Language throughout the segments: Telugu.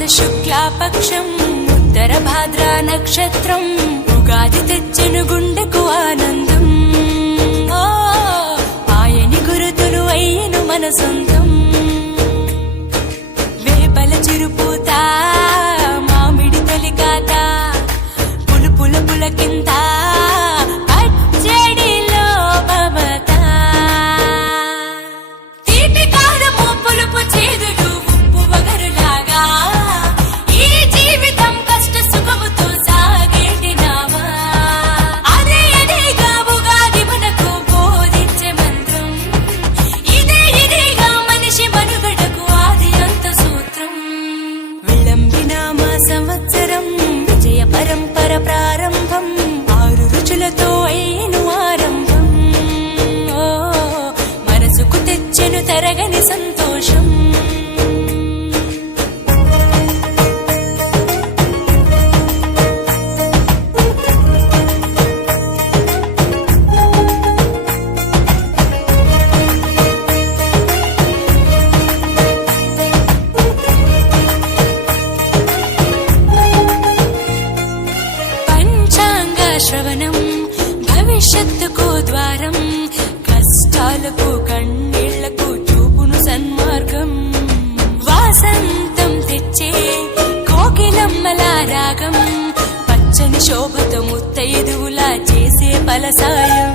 శుక్లాపక్షం ఉత్తర భాద్ర నక్షత్రం ఉగాది తెచ్చెను గుండెకు ఆనందం. ఆయని గురుతులు అయ్యను మన సొంతం. వేపల చిరుపూత మామిడి తొలికాత పులుపుల పులకింత పచ్చడిలో మమత. తీపి కారము పులుపు చేదులు ఉప్పు వగరులాగా ఈ జీవితం కష్ట సుఖముతో సాగేటి నావా. అదే అదేగా ఉగాది మనకు బోధించే మంత్రం. ఇదేగా మనిషి మనుగడకు ఆది అంత సూత్రం. విళంబినామ సంవత్సరం విజయ పరంపర ప్రారంభం. 6 రుచులతో అయ్యను ఆరంభం. మనసుకు తెచ్చెను తరగని సంతోషం. పంచాంగ శ్రవణం భవిష్యత్తుకు ద్వారం. కష్టాలకు కన్నీళ్లకు చూపును సన్మార్గం. వాసంతం తెచ్చే కోకిలమ్మల రాగం. పచ్చని శోభతో ముత్తైదువులా చేసే ఫలసాయం.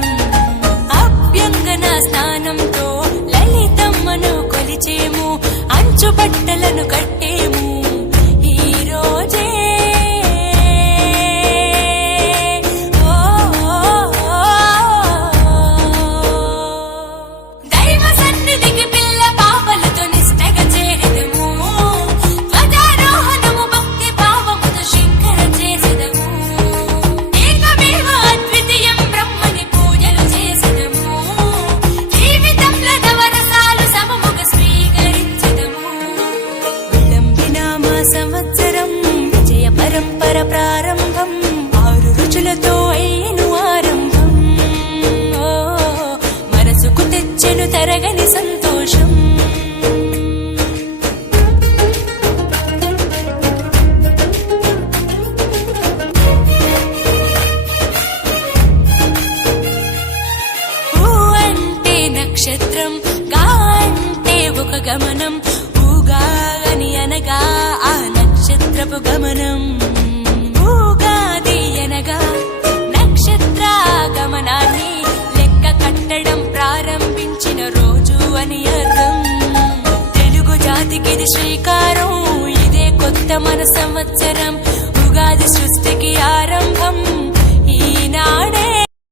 అభ్యంగన స్నానంతో లలితమ్మను కొలిచేము. అంచు బట్టలను కట్టేము ఈ రోజే. దైవ సన్నిధికి పిల్ల పాపలతో నిష్టగా చేరెదము. ధ్వజారోహణము భక్తి భావముతో శంకర చేసెదము. ఏకమేవ అద్వితీయం బ్రహ్మని పూజలు చేసెదము. జీవితంలో నవరసాలు సమముగా స్వీకరించెదము. విళంబినామ సంవత్సరం విజయ పరంపర ప్రారంభం. 6 రుచులతో అయ్యను ఆరంభం. మనసుకు తెచ్చెను తరగని సంతోషం. ఊ అంటే నక్షత్రం, గా అంటే ఒక గమనం. ఊగాని అనగా ఆ నక్షత్రపు గమనం. ఊగాది అనగా నక్షత్ర గమనాన్ని లెక్క కట్టడం ప్రారంభించిన రోజు అని అర్థం. తెలుగు జాతికిది శ్రీకారం. ఇదే కొత్త మన సంవత్సరం. ఉగాది సృష్టికి ఆరంభం ఈనాడే.